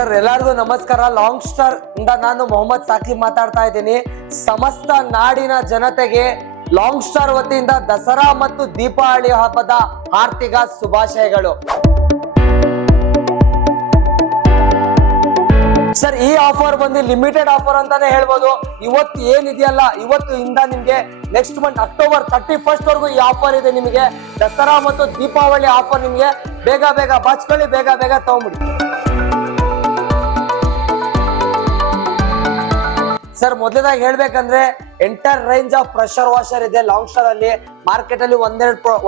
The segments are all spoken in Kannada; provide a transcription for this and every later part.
ಸರ್ ಎಲ್ಲರಿಗೂ ನಮಸ್ಕಾರ. ಲಾಂಗ್ ಸ್ಟಾರ್ ಇಂದ ನಾನು ಮೊಹಮ್ಮದ್ ಸಾಕಿಬ್ ಮಾತಾಡ್ತಾ ಇದ್ದೀನಿ. ಸಮಸ್ತ ನಾಡಿನ ಜನತೆಗೆ ಲಾಂಗ್ ಸ್ಟಾರ್ ವತಿಯಿಂದ ದಸರಾ ಮತ್ತು ದೀಪಾವಳಿ ಹಬ್ಬದ ಆರ್ಥಿಕ ಶುಭಾಶಯಗಳು. ಸರ್ ಈ ಆಫರ್ ಬಂದು ಲಿಮಿಟೆಡ್ ಆಫರ್ ಅಂತಾನೆ ಹೇಳ್ಬೋದು. ಇವತ್ತು ಏನಿದೆಯಲ್ಲ, ಇವತ್ತು ಇಂದ ನಿಮ್ಗೆ ನೆಕ್ಸ್ಟ್ ಮಂತ್ ಅಕ್ಟೋಬರ್ 31st ವರೆಗೂ ಈ ಆಫರ್ ಇದೆ. ನಿಮಗೆ ದಸರಾ ಮತ್ತು ದೀಪಾವಳಿ ಆಫರ್ ನಿಮ್ಗೆ ಬೇಗ ಬೇಗ ಬಾಚ್ಕೊಳ್ಳಿ, ಬೇಗ ಬೇಗ ತಗೊಂಬಿಡಿ. ಸರ್ ಮೊದಲದಾಗಿ ಹೇಳ್ಬೇಕಂದ್ರೆ enter range of pressure washer ಇದೆ ಲಾಂಗ್ ಸ್ಟಾರ್ ಅಲ್ಲಿ. ಮಾರ್ಕೆಟ್ ಅಲ್ಲಿ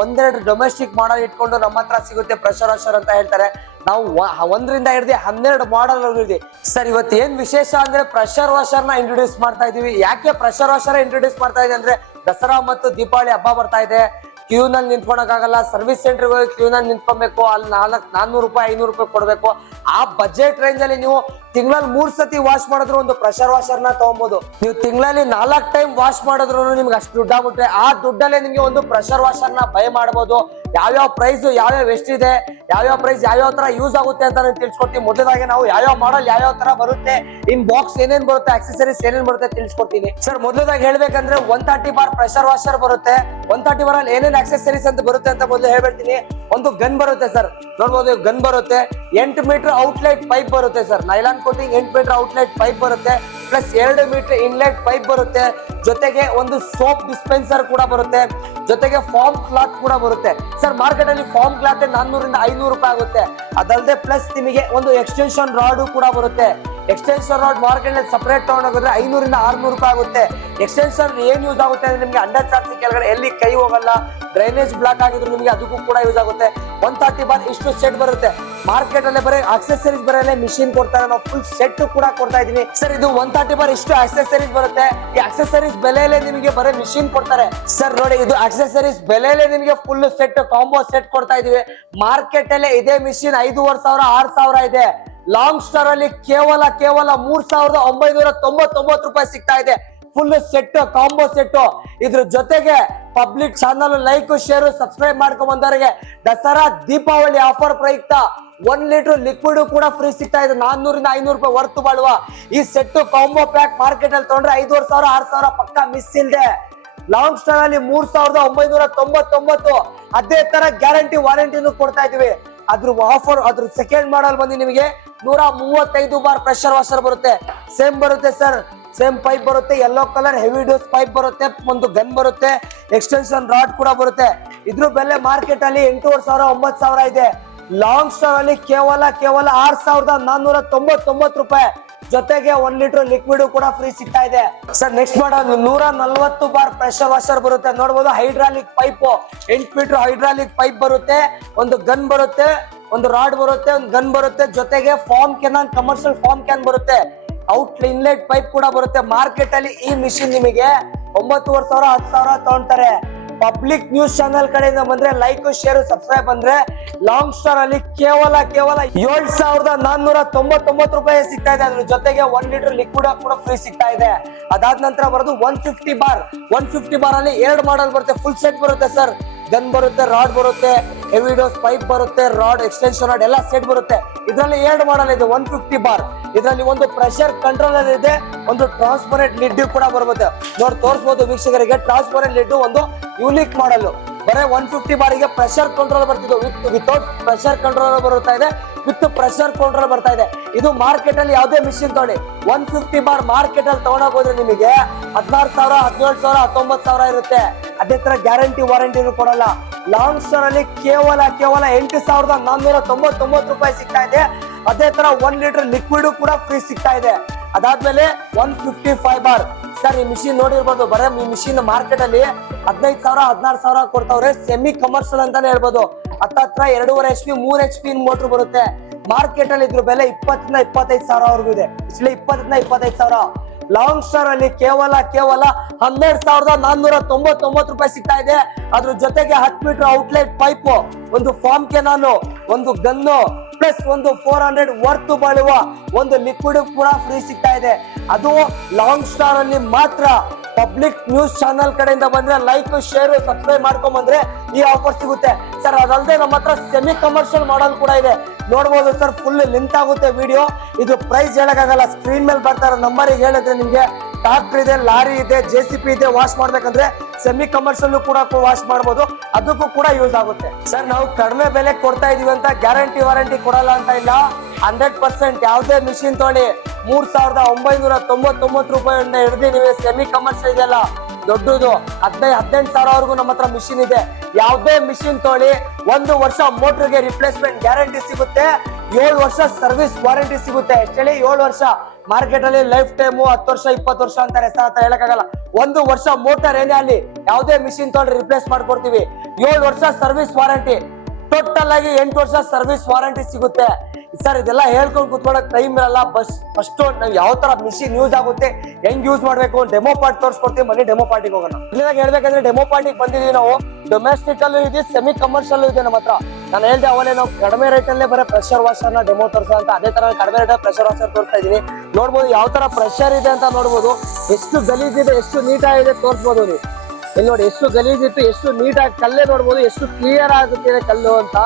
ಒಂದೆರಡು ಡೊಮೆಸ್ಟಿಕ್ ಮಾಡಲ್ ಇಟ್ಕೊಂಡು ನಮ್ಮ ಹತ್ರ ಸಿಗುತ್ತೆ ಪ್ರೆಷರ್ ವಾಷರ್ ಅಂತ ಹೇಳ್ತಾರೆ. ನಾವು 1ರಿಂದ ಹಿಡಿದು 12 ಮಾಡಲ್ ಇದೆ. ಸರ್ ಇವತ್ತು ಏನ್ ವಿಶೇಷ ಅಂದ್ರೆ ಪ್ರೆಷರ್ ವಾಷರ್ ನ ಇಂಟ್ರೊಡ್ಯೂಸ್ ಮಾಡ್ತಾ ಇದೀವಿ. ಯಾಕೆ ಪ್ರೆಷರ್ ವಾಷರ್ ಇಂಟ್ರೊಡ್ಯೂಸ್ ಮಾಡ್ತಾ ಇದೆ ಅಂದ್ರೆ ದಸರಾ ಮತ್ತು ದೀಪಾವಳಿ ಹಬ್ಬ ಬರ್ತಾ ಇದೆ. ಕ್ಯೂ ನಲ್ಲಿ ನಿಂತ್ಕೊಳಕ್ಕಾಗಲ್ಲ, ಸರ್ವಿಸ್ ಸೆಂಟರ್ ಹೋಗಿ ಕ್ಯೂ ನಲ್ಲಿ ನಿಂತ್ಕೊಬೇಕು, ಅಲ್ಲಿ 400 ರೂಪಾಯಿ 500 ರೂಪಾಯಿ ಕೊಡ್ಬೇಕು. ಆ ಬಜೆಟ್ ರೇಂಜ್ ಅಲ್ಲಿ ನೀವು ತಿಂಗಳಲ್ಲಿ 3 ಸತಿ ವಾಶ್ ಮಾಡಿದ್ರು ಒಂದು ಪ್ರೆಷರ್ ವಾಷರ್ ನ ತಗೊಬಹುದು. ನೀವು ತಿಂಗಳಲ್ಲಿ 4 ಟೈಮ್ ವಾಶ್ ಮಾಡಿದ್ರು ನಿಮ್ಗೆ ಅಷ್ಟು ದುಡ್ಡು ಆಗುತ್ತೆ. ಆ ದುಡ್ಡಲ್ಲೇ ನಿಮ್ಗೆ ಒಂದು ಪ್ರೆಷರ್ ವಾಷರ್ ನ ಬೈ ಮಾಡಬಹುದು. ಯಾವ್ಯಾವ ಪ್ರೈಸ್ ಯಾವ್ಯಾವ ಎಷ್ಟಿದೆ, ಯಾವ್ಯಾವ ಪ್ರೈಸ್ ಯಾವ್ಯಾವ ತರ ಯೂಸ್ ಆಗುತ್ತೆ ಅಂತ ನಾನು ತಿಳಿಸ್ಕೊಡ್ತೀನಿ. ಮೊದಲಾಗಿ ನಾವು ಯಾವ್ಯಾವ ಮಾಡಲ್ ಯಾವ್ಯಾವ ತರ ಬರುತ್ತೆ, ಇನ್ ಬಾಕ್ಸ್ ಏನೇನ್ ಬರುತ್ತೆ, ಆಕ್ಸೆಸರೀಸ್ ಏನೇನ್ ಬರುತ್ತೆ ತಿಳಿಸ್ಕೊಡ್ತೀನಿ. ಸರ್ ಮೊದಲಾಗಿ ಹೇಳ್ಬೇಕಂದ್ರೆ 130 ಬಾರ್ ಪ್ರೆಷರ್ ವಾಷರ್ ಬರುತ್ತೆ. 130 ಬಾರ್ ಅಲ್ಲಿ ಏನೇನ್ ಆಕ್ಸೆಸರೀಸ್ ಅಂತ ಬರುತ್ತೆ ಅಂತ ಮೊದಲು ಹೇಳ್ಬಿಡ್ತೀನಿ. ಒಂದು ಗನ್ ಬರುತ್ತೆ ಸರ್, ನೋಡ್ಬೋದು ಗನ್ ಬರುತ್ತೆ. 8 ಮೀಟರ್ ಔಟ್ಲೆಟ್ ಪೈಪ್ ಬರುತ್ತೆ sir, nylon coating 8 metre outlet pipe ಬರುತ್ತೆ. ಪ್ಲಸ್ 2 ಮೀಟರ್ ಇನ್ಲೆಟ್ ಪೈಪ್ ಬರುತ್ತೆ. ಜೊತೆಗೆ ಒಂದು ಸೋಪ್ ಡಿಸ್ಪೆನ್ಸರ್ ಕೂಡ ಬರುತ್ತೆ. ಜೊತೆಗೆ ಫಾರ್ಮ್ ಕ್ಲಾತ್ ಕೂಡ ಬರುತ್ತೆ. ಸರ್ ಮಾರ್ಕೆಟ್ ಅಲ್ಲಿ ಫಾರ್ಮ್ ಕ್ಲಾತ್ 400ರಿಂದ 500 ರೂಪಾಯಿ ಆಗುತ್ತೆ. ಅದಲ್ಲದೆ ಪ್ಲಸ್ ನಿಮಗೆ ಒಂದು ಎಕ್ಸ್ಟೆನ್ಷನ್ ರಾಡ್ ಕೂಡ ಬರುತ್ತೆ. ಎಕ್ಸ್ಟೆನ್ಷನ್ ರಾಡ್ ಮಾರ್ಕೆಟ್ ಅಲ್ಲಿ ಸಪರೇಟ್ ತಗೊಂಡೋಗಿದ್ರೆ 500ರಿಂದ 600 ರೂಪಾಯಿ ಆಗುತ್ತೆ. ಎಕ್ಸ್ಟೆನ್ಷನ್ ಏನ್ ಯೂಸ್ ಆಗುತ್ತೆ ಅಂದ್ರೆ ನಿಮ್ಗೆ ಅಂಡರ್ ಚಾರ್ಜ್ ಕೆಳಗಡೆ ಎಲ್ಲಿ ಕೈ ಹೋಗಲ್ಲ, ಡ್ರೈನೇಜ್ ಬ್ಲಾಕ್ ಆಗಿದ್ರು ನಿಮಗೆ ಅದಕ್ಕೂ ಕೂಡ ಯೂಸ್ ಆಗುತ್ತೆ. 130 ಬಾರ್ ಇಷ್ಟು ಸೆಟ್ ಬರುತ್ತೆ. ಮಾರ್ಕೆಟ್ ಅಲ್ಲೇ ಬರೀ ಆಕ್ಸೆಸರೀಸ್ ಬರಲ್ಲ, ಮಿಷಿನ್ ಕೊಡ್ತಾರೆ, ನಾವು ಫುಲ್ ಸೆಟ್ ಕೂಡ ಕೊಡ್ತಾ ಇದೀನಿ. ಸರ್ ಇದು 130 ಬಾರ್ ಇಷ್ಟು ಆಕ್ಸೆಸರೀಸ್ ಬರುತ್ತೆ. ಈ ಆಕ್ಸೆಸರೀಸ್ ಬೆಲೆಯಲ್ಲೇ ನಿಮಗೆ ಬರೀ ಮಿಷಿನ್ ಕೊಡ್ತಾರೆ. ಸರ್ ನೋಡಿ, ಇದು ಆಕ್ಸೆಸರೀಸ್ ಬೆಲೆಯಲ್ಲೇ ನಿಮಗೆ ಫುಲ್ ಸೆಟ್ ಕಾಂಬೋ ಸೆಟ್ ಕೊಡ್ತಾ ಇದೀವಿ. ಮಾರ್ಕೆಟ್ ಅಲ್ಲೇ ಇದೇ ಮಿಷಿನ್ 5,500 6,000 ಇದೆ. ಲಾಂಗ್ ಸ್ಟಾರ್ ಅಲ್ಲಿ ಕೇವಲ 3,999 ರೂಪಾಯಿ ಸಿಗ್ತಾ ಇದೆ. Full set combo set. ಇದ್ರ ಜೊತೆಗೆ public channel like share subscribe ಮಾಡ್ಕೊಂಡ್ ಬಂದವರಿಗೆ ದಸರಾ ದೀಪಾವಳಿ ಆಫರ್ ಪ್ರಯುಕ್ತ 1 ಲೀಟರ್ ಲಿಕ್ವಿಡ್ ಕೂಡ ಫ್ರೀ ಸಿಗ್ತಾ ಇದೆ. 400ರಿಂದ 500 ರೂಪಾಯಿ ವರ್ತ್ ಬಾಳುವ ಈ ಸೆಟ್ ಕಾಂಬೋ ಪ್ಯಾಕ್ ಮಾರ್ಕೆಟ್ ಅಲ್ಲಿ ತಗೊಂಡ್ರೆ 5,500 6,000 ಪಕ್ಕ ಮಿಸ್ ಇಲ್ದೆ. ಲಾಂಗ್ ಸ್ಟಾರ್ ಅಲ್ಲಿ 3,999. ಅದೇ ತರ ಗ್ಯಾರಂಟಿ ವಾರಂಟಿನೂ ಕೊಡ್ತಾ ಇದೀವಿ. ಅದ್ರ ಆಫರ್ ಅದ್ರ ಸೆಕೆಂಡ್ ಮಾಡಲ್ ಬಂದು ನಿಮಗೆ 135 ಬಾರ್ ಪ್ರೆಷರ್ ವಾಷರ್ ಬರುತ್ತೆ. ಸೇಮ್ ಬರುತ್ತೆ ಸರ್, ಸೇಮ್ ಪೈಪ್ ಬರುತ್ತೆ. Yellow colour heavy dose pipe ಬರುತ್ತೆ. ಒಂದು ಗನ್ ಬರುತ್ತೆ, ಎಕ್ಸ್ಟೆನ್ಷನ್ ರಾಡ್ ಕೂಡ ಬರುತ್ತೆ. ಇದ್ರ ಬೆಲೆ ಮಾರ್ಕೆಟ್ ಅಲ್ಲಿ 8,500 9,000 ಇದೆ. ಲಾಂಗ್ ಸ್ಟಾರ್ ಅಲ್ಲಿ ಕೇವಲ 6,499 ರೂಪಾಯಿ. ಜೊತೆಗೆ 1 ಲೀಟರ್ ಲಿಕ್ವಿಡ್ ಕೂಡ ಫ್ರೀ ಸಿಗ್ತಾ ಇದೆ. Sir next model 140 bar pressure washer ಬರುತ್ತೆ. ನೋಡಬಹುದು hydraulic pipe 8 metre hydraulic pipe ಬರುತ್ತೆ. ಒಂದು ಗನ್ ಬರುತ್ತೆ, ಒಂದು ರಾಡ್ ಬರುತ್ತೆ, ಒಂದು ಗನ್ ಬರುತ್ತೆ. ಜೊತೆಗೆ foam can, commercial foam can ಬರುತ್ತೆ. ಔಟ್ ಇನ್ಲೆಟ್ ಪೈಪ್ ಕೂಡ ಬರುತ್ತೆ. ಮಾರ್ಕೆಟ್ ಅಲ್ಲಿ ಈ ಮಿಷಿನ್ ನಿಮಗೆ 9,500 10,000 ತಗೊಂತಾರೆ. ಪಬ್ಲಿಕ್ ನ್ಯೂಸ್ ಚಾನೆಲ್ ಕಡೆಯಿಂದ ಬಂದ್ರೆ ಲೈಕ್ ಶೇರ್ ಸಬ್ಸ್ಕ್ರೈಬ್ ಬಂದ್ರೆ ಲಾಂಗ್ ಸ್ಟಾರ್ ಅಲ್ಲಿ ಕೇವಲ 7,499 ರೂಪಾಯಿ ಸಿಗ್ತಾ ಇದೆ. ಅದ್ರ ಜೊತೆಗೆ 1 ಲೀಟರ್ ಲಿಕ್ವಿಡ್ ಕೂಡ ಫ್ರೀ ಸಿಗ್ತಾ ಇದೆ. ಅದಾದ ನಂತರ ಬರೋದು 150 ಬಾರ್. 150 ಬಾರ್ ಅಲ್ಲಿ 2 ಮಾಡಲ್ ಬರುತ್ತೆ. ಫುಲ್ ಸೆಟ್ ಬರುತ್ತೆ ಸರ್. ಗನ್ ಬರುತ್ತೆ, ರಾಡ್ ಬರುತ್ತೆ, ಹೆವಿ ಡೋಸ್ ಪೈಪ್ ಬರುತ್ತೆ, ರಾಡ್ ಎಕ್ಸ್ಟೆನ್ಷನ್ ರಾಡ್ ಎಲ್ಲ ಸೆಟ್ ಬರುತ್ತೆ. ಇದರಲ್ಲಿ 2 ಮಾಡಲ್ ಇದೆ 150 ಬಾರ್. ಇದರಲ್ಲಿ ಒಂದು ಪ್ರೆಷರ್ ಕಂಟ್ರೋಲರ್ ಇದೆ, ಒಂದು ಟ್ರಾನ್ಸ್ಪರೆಂಟ್ ಲಿಡ್ ಕೂಡ ಬರುತ್ತೆ. ನೋಡಿ ತೋರಿಸಬಹುದು ವೀಕ್ಷಕರಿಗೆ. ಟ್ರಾನ್ಸ್ಪರೆಂಟ್ ಲಿಡ್ ಒಂದು ಯೂನಿಕ್ ಮಾಡಲ್. ಬರೀ 150 ಬಾರಿಗೆ ಪ್ರೆಷರ್ ಕಂಟ್ರೋಲ್ ಬರ್ತಿದ್ದು, ವಿತೌಟ್ ಪ್ರೆಷರ್ ಕಂಟ್ರೋಲ್ ಬರುತ್ತಾ ಇದೆ, ವಿತ್ ಪ್ರೆಷರ್ ಕಂಟ್ರೋಲ್ ಬರ್ತಾ ಇದೆ. ಇದು ಮಾರ್ಕೆಟ್ ಅಲ್ಲಿ ಯಾವುದೇ ಮಿಷಿನ್ ತಗೊಳ್ಳಿ 150 ಬಾರ್ ಮಾರ್ಕೆಟ್ ಅಲ್ಲಿ ತಗೊಂಡೋಗ್ ಹೋದ್ರೆ ನಿಮಗೆ 16,000 17,000 19,000 ಇರುತ್ತೆ. ಅದೇ ತರ ಗ್ಯಾರಂಟಿ ವಾರಂಟಿನೂ ಕೊಡಲ್ಲ. ಲಾಂಗ್ ಸ್ಟಾರ್ ಅಲ್ಲಿ ಕೇವಲ 8,499 ರೂಪಾಯಿ ಸಿಗ್ತಾ ಇದೆ. ಅದೇ ತರ 1 ಲೀಟರ್ ಲಿಕ್ವಿಡ್ ಕೂಡ ಫ್ರೀ ಸಿಗ್ತಾ ಇದೆ. ಅದಾದ್ಮೇಲೆ 155 ಬಾರ್. ಸರ್ ಈ ಮಿಷಿನ್ ನೋಡಿರ್ಬೋದು, ಬರೀ ಈ ಮಿಷಿನ್ ಮಾರ್ಕೆಟ್ ಅಲ್ಲಿ 15,000 16,000 ಕೊಡ್ತಾವ್ರೆ. ಸೆಮಿ ಕಮರ್ಷಿಯಲ್ ಅಂತಾನೆ ಹೇಳ್ಬೋದು. ಹತ್ರ 2.5 HP 3 HP ಮೋಟರ್ ಬರುತ್ತೆ. ಮಾರ್ಕೆಟ್ ಅಲ್ಲಿ ಇದ್ರ ಬೆಲೆ 20ರಿಂದ 25,000 ವರೆಗೂ ಇದೆ. 20ರಿಂದ 25,000. ಲಾಂಗ್ ಸ್ಟಾರ್ ಅಲ್ಲಿ ಕೇವಲ 12,499 ರೂಪಾಯಿ ಸಿಗ್ತಾ ಇದೆ. ಅದ್ರ ಜೊತೆಗೆ 10 ಮೀಟರ್ ಔಟ್ಲೆಟ್ ಪೈಪ್, ಒಂದು ಫಾರ್ಮ್ ಕೆನಾನು, ಒಂದು ಗನ್ನು, ಪ್ಲಸ್ ಒಂದು 400 ವರ್ತ್ ಬಾಳುವ ಒಂದು ಲಿಕ್ವಿಡ್ ಕೂಡ ಫ್ರೀ ಸಿಗ್ತಾ ಇದೆ. ಅದು ಲಾಂಗ್ ಸ್ಟಾರ್ ಅಲ್ಲಿ ಮಾತ್ರ. ಪಬ್ಲಿಕ್ ನ್ಯೂಸ್ ಚಾನಲ್ ಕಡೆಯಿಂದ ಬಂದ್ರೆ ಲೈಕ್ ಶೇರ್ ಸಬ್ಸ್ಕ್ರೈಬ್ ಮಾಡ್ಕೊಂಡ್ ಬಂದ್ರೆ ಈ ಆಫರ್ ಸಿಗುತ್ತೆ ಸರ್. ಅದಲ್ಲದೆ ನಮ್ಮ ಹತ್ರ ಸೆಮಿ ಕಮರ್ಷಿಯಲ್ ಮಾಡಲ್ ಕೂಡ ಇದೆ, ನೋಡ್ಬೋದು ಸರ್. ಫುಲ್ ಲೆಂತ್ ಆಗುತ್ತೆ ವಿಡಿಯೋ. ಇದು ಪ್ರೈಸ್ ಹೇಳಕ್ಕಾಗಲ್ಲ, ಸ್ಕ್ರೀನ್ ಮೇಲೆ ಬರ್ತಾ ಇರೋ ನಂಬರಿಗೆ ಹೇಳಿದ್ರೆ ನಿಮ್ಗೆ ಟ್ರಾಕ್ಟರ್ ಇದೆ, ಲಾರಿ ಇದೆ, JCB ಇದೆ, ವಾಶ್ ಮಾಡ್ಬೇಕಂದ್ರೆ ಸೆಮಿ ಕಮರ್ಷಿಯಲ್ ಕೂಡ ವಾಶ್ ಮಾಡಬಹುದು, ಅದಕ್ಕೂ ಕೂಡ ಯೂಸ್ ಆಗುತ್ತೆ ಸರ್. ನಾವು ಕಡಿಮೆ ಬೆಲೆ ಕೊಡ್ತಾ ಇದೀವಿ ಅಂತ ಗ್ಯಾರಂಟಿ ವಾರಂಟಿ ಕೊಡಲ್ಲ ಅಂತ ಇಲ್ಲ. 100% ಯಾವುದೇ ಮಿಷಿನ್ ತೊಗೊಳ್ಳಿ 3,999 ರೂಪಾಯಿಂದ ಹಿಡಿದು ನೀವು ಸೆಮಿ ಕಮರ್ಷಿಯಲ್ ಇದೆಯಲ್ಲ ದೊಡ್ಡದು 18,000ವರೆಗೂ ನಮ್ಮ ಹತ್ರ ಮಿಷಿನ್ ಇದೆ. ಯಾವುದೇ ಮಿಷಿನ್ ತೊಗೊಳ್ಳಿ 1 ವರ್ಷ ಮೋಟರ್ಗೆ ರಿಪ್ಲೇಸ್ಮೆಂಟ್ ಗ್ಯಾರಂಟಿ ಸಿಗುತ್ತೆ, 7 ವರ್ಷ ಸರ್ವಿಸ್ ವಾರಂಟಿ ಸಿಗುತ್ತೆ. ಎಷ್ಟು ಹೇಳಿ? 7 ವರ್ಷ. ಮಾರ್ಕೆಟ್ ಅಲ್ಲಿ ಲೈಫ್ ಟೈಮ್ 10 ವರ್ಷ 20 ವರ್ಷ ಅಂತಾರೆ ಸರ್, ಅಂತ ಹೇಳಕ್ಕಾಗಲ್ಲ. 1 ವರ್ಷ ಮೋಟರ್ ಏನೇ ಅಲ್ಲಿ ಯಾವುದೇ ಮಿಷಿನ್ ತೊಗೊಂಡ್ರೆ ರಿಪ್ಲೇಸ್ ಮಾಡ್ಕೊಡ್ತೀವಿ. 7 ವರ್ಷ ಸರ್ವಿಸ್ ವಾರಂಟಿ, ಟೋಟಲ್ ಆಗಿ 8 ವರ್ಷ ಸರ್ವಿಸ್ ವಾರಂಟಿ ಸಿಗುತ್ತೆ ಸರ್. ಇದೆಲ್ಲ ಹೇಳ್ಕೊಂಡು ಕುತ್ಕೊಳ್ಳೋಕೆ ಟೈಮ್ ಇರಲ್ಲ. ಫಸ್ಟ್ ನಾವು ಯಾವ ತರ ಮಿಷಿನ್ ಯೂಸ್ ಆಗುತ್ತೆ, ಹೆಂಗ್ ಯೂಸ್ ಮಾಡ್ಬೇಕು, ಡೆಮೋ ಪಾರ್ಟ್ ತೋರಿಸ್ಕೊಡ್ತೀವಿ. ಮನೆ ಡೆಮೋ ಪಾರ್ಟಿಗೆ ಹೋಗೋಣ. ಇಲ್ಲಿಂದ ಹೇಳ್ಬೇಕಂದ್ರೆ ಡೆಮೋ ಪಾರ್ಟಿಗೆ ಬಂದಿದೀವಿ ನಾವು. ಡೊಮೆಸ್ಟಿಕ್ ಅಲ್ಲೂ ಇದೆ, ಸೆಮಿ ಕಮರ್ಷಿಯಲ್ ಇದೆ ನಮ್ಮ ಹತ್ರ. ನಾನು ಹೇಳ್ದೆ ಅವಲೇ ನಾವು ಕಡಿಮೆ ರೇಟ್ ಅಲ್ಲೇ ಬರೀ ಪ್ರೆಷರ್ ವಾಷರ್ ನ ಡೆಮೋ ತೋರಿಸೋ ಅಂತ, ಅದೇ ತರ ಕಡಿಮೆ ರೇಟ್ ಪ್ರೆಷರ್ ವಾಷರ್ ತೋರಿಸ್ತಾ ಇದೀನಿ. ನೋಡ್ಬೋದು ಯಾವ ತರ ಪ್ರೆಷರ್ ಇದೆ ಅಂತ ನೋಡ್ಬೋದು, ಎಷ್ಟು ಗಲೀಜ್ ಇದೆ, ಎಷ್ಟು ನೀಟಾಗಿದೆ ತೋರಿಸ್ಬೋದು ನೀವು. ಇಲ್ಲಿ ನೋಡಿ ಎಷ್ಟು ಗಲೀಜ್ ಇತ್ತು, ಎಷ್ಟು ನೀಟಾಗಿ ಕಲ್ಲೇ ನೋಡ್ಬೋದು, ಎಷ್ಟು ಕ್ಲಿಯರ್ ಆಗುತ್ತಿದೆ ಕಲ್ಲು ಅಂತ.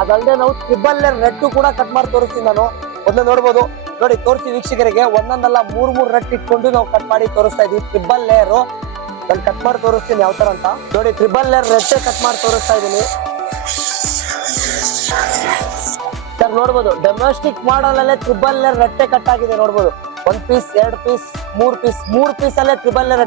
ಅದಲ್ಲದೆ ನಾವು ಟ್ರಿಬಲ್ ಲೇಯರ್ ರೆಡ್ ಕೂಡ ಕಟ್ ಮಾಡಿ ತೋರಿಸ್ತೀನಿ ನಾನು. ಮೊದಲು ನೋಡ್ಬೋದು, ನೋಡಿ ತೋರಿಸಿ ವೀಕ್ಷಕರಿಗೆ. ಒಂದೊಂದಲ್ಲ 3 ರೆಡ್ ಇಟ್ಕೊಂಡು ನಾವು ಕಟ್ ಮಾಡಿ ತೋರಿಸ್ತಾ ಇದೀವಿ. ಟ್ರಿಬಲ್ ಲೇಯರ್ ನಾನು ಕಟ್ ಮಾಡಿ ತೋರಿಸ್ತೀನಿ ಯಾವ ತರ ಅಂತ. ನೋಡಿ ಟ್ರಿಬಲ್ ಲೇಯರ್ ರೆಡ್ ಕಟ್ ಮಾಡಿ ತೋರಿಸ್ತಾ ಇದೀನಿ ಸರ್. ನೋಡ್ಬೋದು ಡೊಮೆಸ್ಟಿಕ್ ಮಾಡಲ್ ಅಲ್ಲೇ ಟ್ರಿಬಲ್ ಲೇಯರ್ ರೆಟ್ಟೆ ಕಟ್ ಆಗಿದೆ ನೋಡ್ಬೋದು. 1 ಪೀಸ್ 2 ಪೀಸ್ 3 ಪೀಸ್ ಅಲ್ಲೇ ಟ್ರಿಬಲ್ ಲೇಯರ್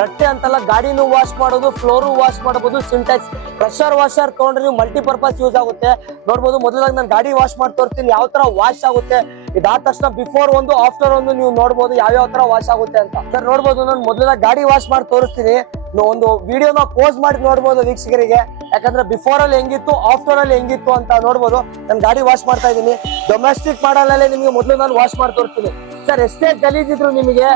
ರಟ್ಟೆ ಅಂತಲ್ಲ. ಗಾಡಿನೂ ವಾಶ್ ಮಾಡೋದು, ಫ್ಲೋರು ವಾಶ್ ಮಾಡಬಹುದು. ಸಿಂಟೆಕ್ಸ್ ಪ್ರೆಷರ್ ವಾಷರ್ ತಗೊಂಡ್ರೆ ನೀವು ಮಲ್ಟಿಪರ್ಪಸ್ ಯೂಸ್ ಆಗುತ್ತೆ. ನೋಡ್ಬೋದು ಮೊದಲಾಗಿ ನಾನು ಗಾಡಿ ವಾಶ್ ಮಾಡಿ ತೋರಿಸ್ತೀನಿ ಯಾವ ತರ ವಾಶ್ ಆಗುತ್ತೆ. ಇದಾದ ತಕ್ಷಣ ಬಿಫೋರ್ ಒಂದು ಆಫ್ಟರ್ ಒಂದು ನೀವು ನೋಡ್ಬೋದು ಯಾವ ತರ ವಾಶ್ ಆಗುತ್ತೆ ಅಂತ ಸರ್. ನೋಡ್ಬೋದು ನಾನು ಮೊದಲಾಗಿ ಗಾಡಿ ವಾಶ್ ಮಾಡಿ ತೋರಿಸ್ತೀನಿ. ಒಂದು ವಿಡಿಯೋನ ಪೋಸ್ ಮಾಡಿ ನೋಡ್ಬೋದು ವೀಕ್ಷಕರಿಗೆ, ಯಾಕಂದ್ರೆ ಬಿಫೋರ್ ಅಲ್ಲಿ ಹೆಂಗಿತ್ತು, ಆಫ್ಟರ್ ಅಲ್ಲಿ ಹೆಂಗಿತ್ತು ಅಂತ ನೋಡ್ಬೋದು. ನಾನು ಗಾಡಿ ವಾಶ್ ಮಾಡ್ತಾ ಇದ್ದೀನಿ. ಡೊಮೆಸ್ಟಿಕ್ ಮಾಡಲಲ್ಲೇ ನಿಮ್ಗೆ ಮೊದಲು ನಾನು ವಾಶ್ ಮಾಡಿ ತೋರಿಸ್ತೀನಿ ಸರ್. ಎಷ್ಟೇ ಗಲೀಜಿದ್ರು ನಿಮಗೆ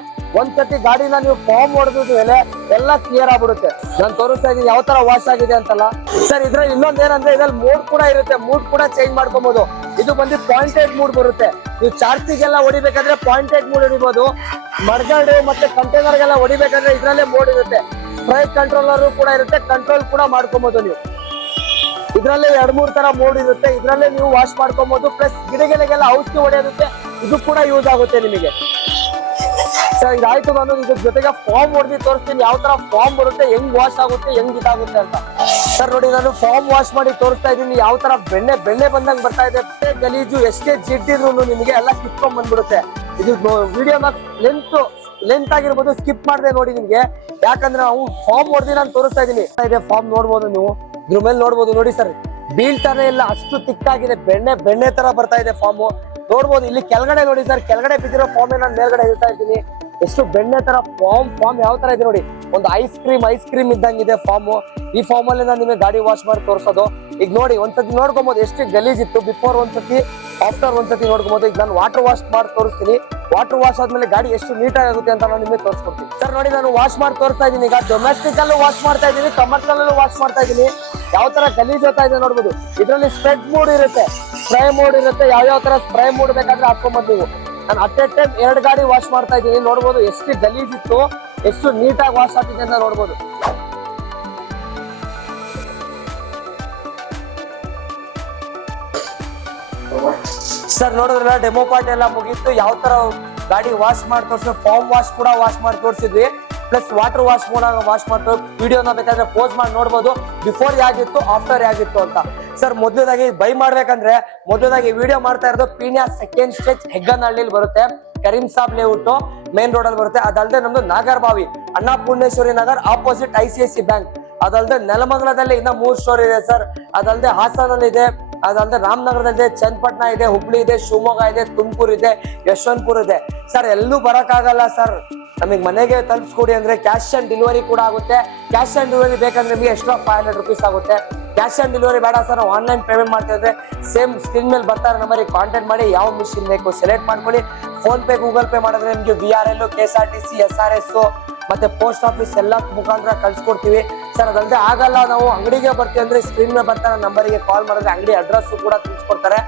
ಒಂದ್ಸತಿ ಗಾಡಿನ ನೀವು ಫಾರ್ಮ್ ಹೊಡೆದ ಮೇಲೆ ಎಲ್ಲ ಕ್ಲಿಯರ್ ಆಗ್ಬಿಡುತ್ತೆ. ನಾನು ತೋರಿಸ್ತಾ ಇದ್ದೀನಿ ಯಾವ ತರ ವಾಶ್ ಆಗಿದೆ ಅಂತಲ್ಲ ಸರ್. ಇದ್ರಲ್ಲಿ ಇನ್ನೊಂದ್ ಏನಂದ್ರೆ ಇದ್ರಲ್ಲಿ ಮೂಡ್ ಕೂಡ ಇರುತ್ತೆ, ಮೂಡ್ ಕೂಡ ಚೇಂಜ್ ಮಾಡ್ಕೊಬಹುದು. ಇದು ಬಂದು ಪಾಯಿಂಟೆಡ್ ಮೂಡ್ ಬರುತ್ತೆ. ನೀವು ಚಾರ್ಜಿಗೆಲ್ಲ ಹೊಡಿಬೇಕಾದ್ರೆ ಪಾಯಿಂಟೆಡ್ ಮೂಡ್ ಹೊಡಿಬಹುದು. ಮಡ್ಗಾಡು ಮತ್ತೆ ಕಂಟೈನರ್ಗೆಲ್ಲ ಹೊಡಿಬೇಕಾದ್ರೆ ಇದ್ರಲ್ಲೇ ಮೋಡ್ ಇರುತ್ತೆ. ಸ್ಪ್ರೈ ಕಂಟ್ರೋಲರ್ ಕೂಡ ಇರುತ್ತೆ, ಕಂಟ್ರೋಲ್ ಕೂಡ ಮಾಡ್ಕೊಬಹುದು ನೀವು. ಇದ್ರಲ್ಲೇ 2-3 ತರ ಮೋಡ್ ಇರುತ್ತೆ, ಇದ್ರಲ್ಲೇ ನೀವು ವಾಶ್ ಮಾಡ್ಕೊಬಹುದು. ಪ್ಲಸ್ ಗಿಡಗಳಿಗೆಲ್ಲ ಔಷಧಿ ಹೊಡೆಯೋದಕ್ಕೆ ಇದು ಕೂಡ ಯೂಸ್ ಆಗುತ್ತೆ ನಿಮಗೆ ಸರ್. ಇದಾಯ್ತು, ನಾನು ಇದ್ರ ಜೊತೆಗೆ ಫಾರ್ಮ್ ಹೊಡೆದು ತೋರಿಸ್ತೀನಿ ಯಾವ ತರ ಫಾರ್ಮ್ ಬರುತ್ತೆ, ಹೆಂಗ್ ವಾಶ್ ಆಗುತ್ತೆ, ಹೆಂಗ್ ಇದಾಗುತ್ತೆ ಅಂತ ಸರ್. ನೋಡಿ ನಾನು ಫಾರ್ಮ್ ವಾಶ್ ಮಾಡಿ ತೋರಿಸ್ತಾ ಇದ್ದೀನಿ ಯಾವ ತರ ಬೆಣ್ಣೆ ಬಂದಂಗ್ ಬರ್ತಾ ಇದೆ. ಗಲೀಜು ಎಷ್ಟೇ ಜಿಡ್ಡಿದ್ರು ನಿಮಗೆ ಎಲ್ಲ ಕಿತ್ಕೊಂಡ್ ಬಂದ್ಬಿಡುತ್ತೆ. ಇದು ವಿಡಿಯೋನ ಲೆಂತ್ ಆಗಿರ್ಬೋದು, ಸ್ಕಿಪ್ ಮಾಡದೆ ನೋಡಿ ನಿಮ್ಗೆ, ಯಾಕಂದ್ರೆ ನಾವು ಫಾರ್ಮ್ ಹೊಡೆದು ನಾನು ತೋರಿಸ್ತಾ ಇದೀನಿ. ಫಾರ್ಮ್ ನೋಡ್ಬೋದು ನೀವು, ಇದ್ರ ಮೇಲೆ ನೋಡ್ಬೋದು ನೋಡಿ ಸರ್, ಬೀಳ್ತಾನೆ ಇಲ್ಲ, ಅಷ್ಟು ತಿಕ್ಕಾಗಿದೆ. ಬೆಣ್ಣೆ ತರ ಬರ್ತಾ ಇದೆ ಫಾರ್ಮ್ ನೋಡ್ಬೋದು. ಇಲ್ಲಿ ಕೆಳಗಡೆ ನೋಡಿ ಸರ್, ಕೆಳಗಡೆ ಬಿದ್ದಿರೋ ಫಾರ್ಮ್ ನಾನು ಮೇಲ್ಗಡೆ ಹೇಳ್ತಾ ಇದ್ದೀನಿ. ಎಷ್ಟು ಬೆಣ್ಣೆ ತರ ಫಾರ್ಮ್ ಯಾವ ತರ ಇದೆ ನೋಡಿ, ಒಂದು ಐಸ್ ಕ್ರೀಮ್ ಇದ್ದಂಗಿದೆ ಫಾರ್ಮ್. ಈ ಫಾರ್ಮ್ ಅಲ್ಲಿ ನಾನು ನಿಮಗೆ ಗಾಡಿ ವಾಶ್ ಮಾಡಿ ತೋರಿಸೋದು. ಈಗ ನೋಡಿ ಒಂದ್ಸತಿ ನೋಡ್ಕೊಬಹುದು ಎಷ್ಟು ಗಲೀಜ್ ಇತ್ತು, ಬಿಫೋರ್ ಒಂದ್ಸತಿ ಆಫ್ಟರ್ ಒಂದ್ಸತಿ ನೋಡ್ಕೊಬಹುದು. ಈಗ ನಾನು ವಾಟರ್ ವಾಶ್ ಮಾಡಿ ತೋರಿಸ್ತೀನಿ. ವಾಟರ್ ವಾಶ್ ಆದ್ಮೇಲೆ ಗಾಡಿ ಎಷ್ಟು ನೀಟಾಗಿ ಆಗುತ್ತೆ ಅಂತ ನಾನು ನಿಮಗೆ ತೋರಿಸ್ಕೊಡ್ತೀನಿ ಸರ್. ನೋಡಿ ನಾನು ವಾಶ್ ಮಾಡಿ ತೋರಿಸ್ತಾ ಇದ್ದೀನಿ. ಈಗ ಡೊಮೆಸ್ಟಿಕ್ ಅಲ್ಲೂ ವಾಶ್ ಮಾಡ್ತಾ ಇದ್ದೀನಿ, ಕಮರ್ಷಿಯಲ್ ಅಲ್ಲೂ ವಾಶ್ ಮಾಡ್ತಾ ಇದ್ದೀನಿ. ಯಾವ ತರ ಗಲೀಜ್ ಹೋಗ್ತಾ ಇದೆ ನೋಡ್ಬೋದು. ಇದರಲ್ಲಿ ಸ್ಪ್ರೆಡ್ ಮೋಡ್ ಇರುತ್ತೆ, ಸ್ಪ್ರೇ ಮೋಡ್ ಇರುತ್ತೆ. ಯಾವ ತರ ಸ್ಪ್ರೇ ಮೋಡ್ ಬೇಕಾದ್ರೆ ಹಾಕೊಂಬೋದು ನೀವು. ನಾನು ಅಟ್ ಎ ಟೈಮ್ 2 ಗಾಡಿ ವಾಶ್ ಮಾಡ್ತಾ ಇದ್ದೀನಿ. ನೋಡ್ಬೋದು ಎಷ್ಟು ಗಲೀಜ್ ಇತ್ತು, ಎಷ್ಟು ನೀಟಾಗಿ ವಾಶ್ ಆಗ್ತಿದೆ ಅಂತ ನೋಡ್ಬೋದು. ಸರ್ ನೋಡಿದ್ರಲ್ಲ, ಡೆಮೋ ಪಾರ್ಟ್ ಎಲ್ಲ ಮುಗೀತು. ಯಾವ ತರ ಗಾಡಿ ವಾಶ್ ಮಾಡಿ ತೋರಿಸಿದ್ವಿ, ಫಾರ್ಮ್ ವಾಶ್ ಕೂಡ ವಾಶ್ ಮಾಡಿ ತೋರಿಸಿದ್ವಿ. ಪ್ಲಸ್ ವಾಟರ್ ವಾಶ್ ವಾಶ್ ಮಾಡ್ತಾ ವಿಡಿಯೋನ ಬೇಕಾದ್ರೆ ಪೋಸ್ ಮಾಡಿ ನೋಡ್ಬೋದು, ಬಿಫೋರ್ ಯಾಗಿತ್ತು, ಆಫ್ಟರ್ ಯಾಗಿತ್ತು ಅಂತ ಸರ್. ಮೊದಲದಾಗಿ ಬೈ ಮಾಡ್ಬೇಕಂದ್ರೆ ಮೊದಲದಾಗಿ ವಿಡಿಯೋ ಮಾಡ್ತಾ ಇರೋದು ಪೀಣ್ಯ ಸೆಕೆಂಡ್ ಸ್ಟೇಜ್ ಹೆಗ್ಗನಹಳ್ಳಿಲಿ ಬರುತ್ತೆ, Karim Sab layout main road ಅಲ್ಲಿ ಬರುತ್ತೆ. ಅದಲ್ಲದೆ ನಮ್ದು Nagarbhavi Annapoorneshwari Nagar opposite ICICI bank. ಅದಲ್ಲದೆ ನೆಲಮಂಗಲದಲ್ಲಿ ಇನ್ನ 3 ಸ್ಟೋರ್ ಇದೆ ಸರ್. ಅದಲ್ಲದೆ ಹಾಸನಲ್ಲಿ ಇದೆ, ಅದಲ್ಲದೆ ರಾಮನಗರದಲ್ಲಿದೆ, ಚನ್ನಪಟ್ಟಣ ಇದೆ, ಹುಬ್ಳಿ ಇದೆ, ಶಿವಮೊಗ್ಗ ಇದೆ, ತುಮಕೂರು ಇದೆ, ಯಶವಂತಪುರ ಇದೆ ಸರ್. ಎಲ್ಲೂ ಬರಕ್ಕಾಗಲ್ಲ ಸರ್. ನಮಗೆ ಮನೆಗೆ ತಲುಪಿಸ್ಕೊಡಿ ಅಂದ್ರೆ ಕ್ಯಾಶ್ ಆನ್ ಡೆಲಿವರಿ ಕೂಡ ಆಗುತ್ತೆ. ಕ್ಯಾಶ್ ಆನ್ ಡೆಲಿವರಿ ಬೇಕಂದ್ರೆ ನಿಮಗೆ ಎಕ್ಸ್ಟ್ರಾ 500 ರೂಪೀಸ್ ಆಗುತ್ತೆ. ಕ್ಯಾಶ್ ಆನ್ ಡೆಲಿವರಿ ಬೇಡ ಸರ್, ನಾವು ಆನ್ಲೈನ್ ಪೇಮೆಂಟ್ ಮಾಡ್ತಾ ಇದ್ರೆ ಸೇಮ್ ಸ್ಕ್ರೀನ್ ಮೇಲೆ ಬರ್ತಾರೆ ನಂಬರಿಗೆ ಕಾಂಟ್ಯಾಕ್ಟ್ ಮಾಡಿ ಯಾವ ಮಿಷಿನ್ ಬೇಕು ಸೆಲೆಕ್ಟ್ ಮಾಡ್ಕೊಳ್ಳಿ. ಫೋನ್ ಪೇ, ಗೂಗಲ್ ಪೇ ಮಾಡಿದ್ರೆ ನಿಮಗೆ VRL, KSRTC, SRS ಮತ್ತೆ ಪೋಸ್ಟ್ ಆಫೀಸ್ ಎಲ್ಲ ಮುಖಾಂತರ ಕಳ್ಸಿಕೊಡ್ತೀವಿ ಸರ್. ಅದಲ್ಲದೆ ಆಗಲ್ಲ ನಾವು ಅಂಗಡಿಗೆ ಬರ್ತೀವಿ ಅಂದ್ರೆ ಸ್ಕ್ರೀನ್ ಮೇಲೆ ಬರ್ತಾರೆ ನಂಬರಿಗೆ ಕಾಲ್ ಮಾಡಿದ್ರೆ ಅಂಗಡಿ ಅಡ್ರೆಸ್ ಕೂಡ ತಿಳಿಸ್ಕೊಡ್ತಾರೆ.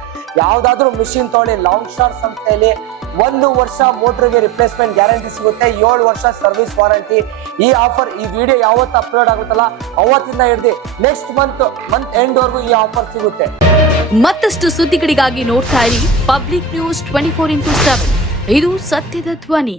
ಯಾವ್ದಾದ್ರು ಮಿಷಿನ್ ತಗೊಳ್ಳಿ, ಲಾಂಗ್ ಸ್ಟಾರ್ ಸಂಸ್ಥೆಯಲ್ಲಿ 1 ವರ್ಷ ಮೋಟರ್ಗೆ ರಿಪ್ಲೇಸ್ಮೆಂಟ್ ಗ್ಯಾರಂಟಿ ಸಿಗುತ್ತೆ, 7 ವರ್ಷ ಸರ್ವಿಸ್ ವಾರಂಟಿ. ಈ ಆಫರ್, ಈ ವಿಡಿಯೋ ಯಾವತ್ತು ಅಪ್ಲೋಡ್ ಆಗುತ್ತಲ್ಲ ಅವತ್ತಿಂದ ಹಿಡಿದು ನೆಕ್ಸ್ಟ್ ಮಂತ್ ಎಂಡ್ ವರೆಗೂ ಈ ಆಫರ್ ಸಿಗುತ್ತೆ. ಮತ್ತಷ್ಟು ಸುದ್ದಿಗಳಿಗಾಗಿ ನೋಡ್ತಾ ಇರಿ ಪಬ್ಲಿಕ್ ನ್ಯೂಸ್ 24x7. ಇದು ಸತ್ಯದ ಧ್ವನಿ.